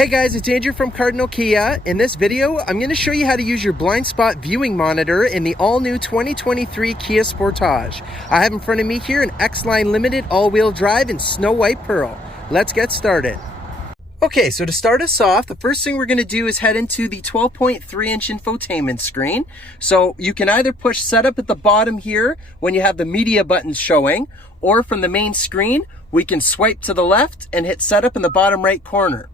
Hey guys, it's Andrew from Cardinal Kia. In this video, I'm going to show you how to use your blind spot viewing monitor in the all-new 2023 Kia Sportage. I have in front of me here an X-Line Limited all-wheel drive in snow white pearl. Let's get started. Okay, so to start us off, the first thing we're going to do is head into the 12.3-inch infotainment screen. So you can either push setup at the bottom here when you have the media buttons showing, or from the main screen, we can swipe to the left and hit setup in the bottom right corner.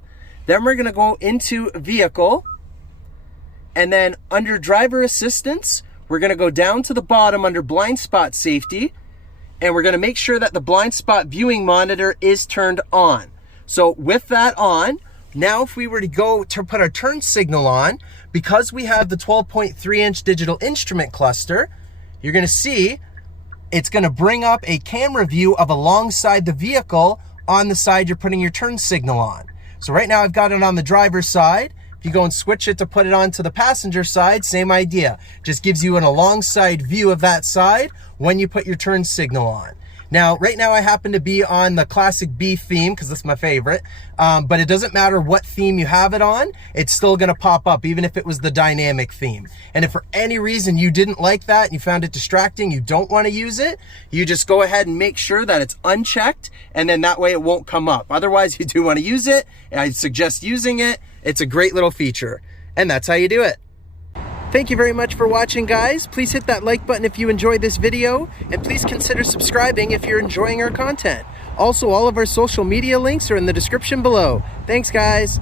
Then we're going to go into vehicle, and then under driver assistance, we're going to go down to the bottom under blind spot safety, and we're going to make sure that the blind spot viewing monitor is turned on. So with that on, now if we were to go to put our turn signal on, because we have the 12.3-inch digital instrument cluster, you're going to see it's going to bring up a camera view of alongside the vehicle on the side you're putting your turn signal on. So right now I've got it on the driver's side. If you go and switch it to put it onto the passenger side, same idea. Just gives you an alongside view of that side when you put your turn signal on. Now, right now I happen to be on the Classic B theme because that's my favorite, but it doesn't matter what theme you have it on, it's still going to pop up even if it was the dynamic theme. And if for any reason you didn't like that and you found it distracting, you don't want to use it, you just go ahead and make sure that it's unchecked, and then that way it won't come up. Otherwise, you do want to use it, and I suggest using it. It's a great little feature, and that's how you do it. Thank you very much for watching, guys. Please hit that like button if you enjoyed this video, and please consider subscribing if you're enjoying our content. Also, all of our social media links are in the description below. Thanks, guys.